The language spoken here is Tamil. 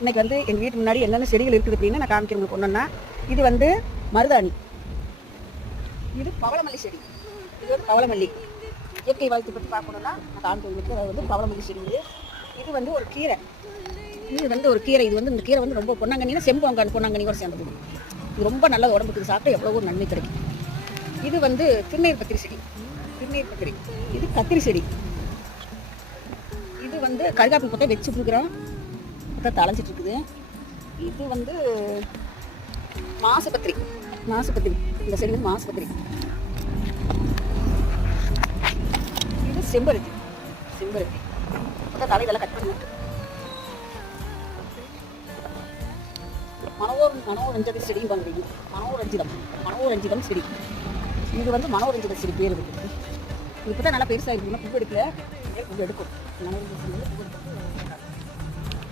இன்னைக்கு வந்து எங்கள் வீட்டு முன்னாடி என்னென்ன செடிகள் இருக்குது அப்படின்னு நான் காமிக்கிறேன் உங்களுக்கு ஒன்றுன்னா. இது வந்து மருதாணி, இது பவளமல்லி செடி, இது வந்து பவளமல்லி. இயற்கை வாழ்த்து பற்றி பார்க்கணுன்னா நான் காமிக்கிறவங்களுக்கு அது வந்து பவளமல்லி செடி. இது வந்து ஒரு கீரை, இது வந்து ஒரு கீரை. இது வந்து இந்த கீரை வந்து ரொம்ப பொன்னாங்கண்ணினா செம்பொங்கான் பொன்னாங்கண்ணி கூட சேர்ந்தது. இது ரொம்ப நல்ல உடம்புக்கு, இது சாப்பிட்டா எவ்வளவோ நன்மை கிடைக்கும். இது வந்து திருநீர் பத்திரி செடி, திருநீர் பத்திரி. இது கத்திரி செடி. இது வந்து கருகாப்பி போட்டால் வச்சு கொடுக்குறோம், இப்போ அலைஞ்சிட்டு இருக்குது. இது வந்து மாசுபத்திரி, மாசுபத்திரி. இந்த செடி வந்து மாசுபத்திரி. இது செம்பருத்தி, செம்பருத்தி. இப்போ தலையெல்லாம் கட் பண்ணுவோம். மனோரஞ்சத செடியும் பண்ணுறீங்க, மனோரஞ்சிதம், மனோரஞ்சிதம் செடி. இது வந்து மனோரஞ்சித செடி பேர் இருக்குது. இப்போ தான் நல்லா பெருசாக இருக்குன்னா பூ எடுக்கல, பூ எடுக்கும். மனோரஞ்சிதம் வந்து பூ எடுக்கும்.